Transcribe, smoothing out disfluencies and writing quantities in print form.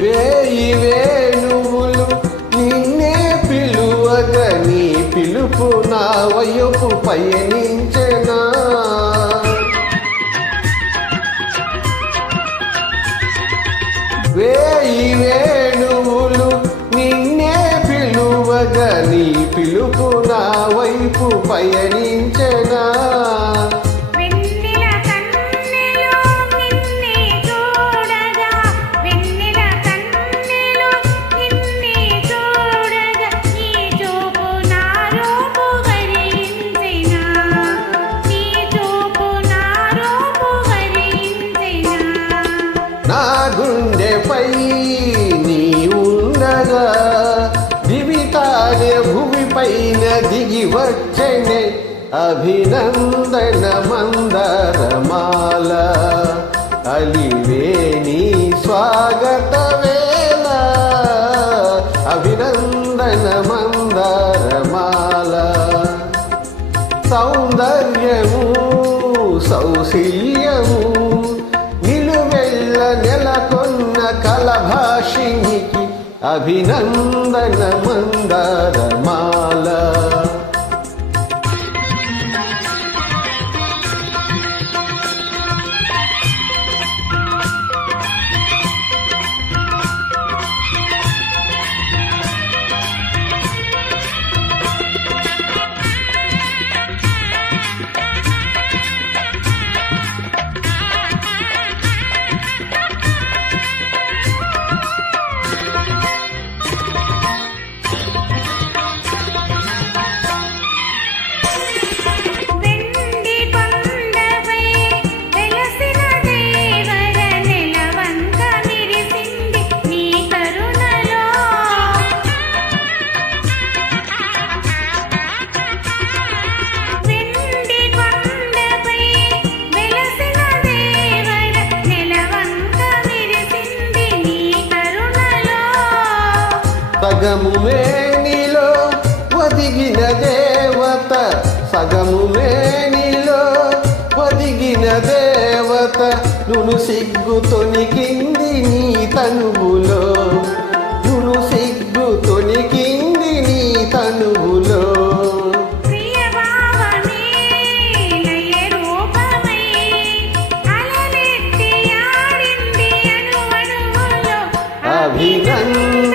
వేయి వేణువులు నిన్నే పిలువగా నీ పిలుపు నా వయపు పయనించెనా. వేయి వేణువులు నిన్నే పిలువగా నీ పిలుపు నా వైపు పయనించెనా. నా గుండెపై నీ ఉండగా దివితానే భూమిపైన దిగి వచ్చెనే అభినందన మందరమాల. అలివేణి స్వాగత వేళ అభినందన మందరమాల. సౌందర్యము సౌశీల్యము నెలకొన్న కలభాషినికి అభినందన మందరమాల. సగము వేణిలో ఒదిగిన దేవత, సగము వేణిలో ఒదిగిన దేవత, నును సిగ్గు తొనికింది నీ తనువులో, నును సిగ్గు తొనికింది నీ తనువులో. అభినందన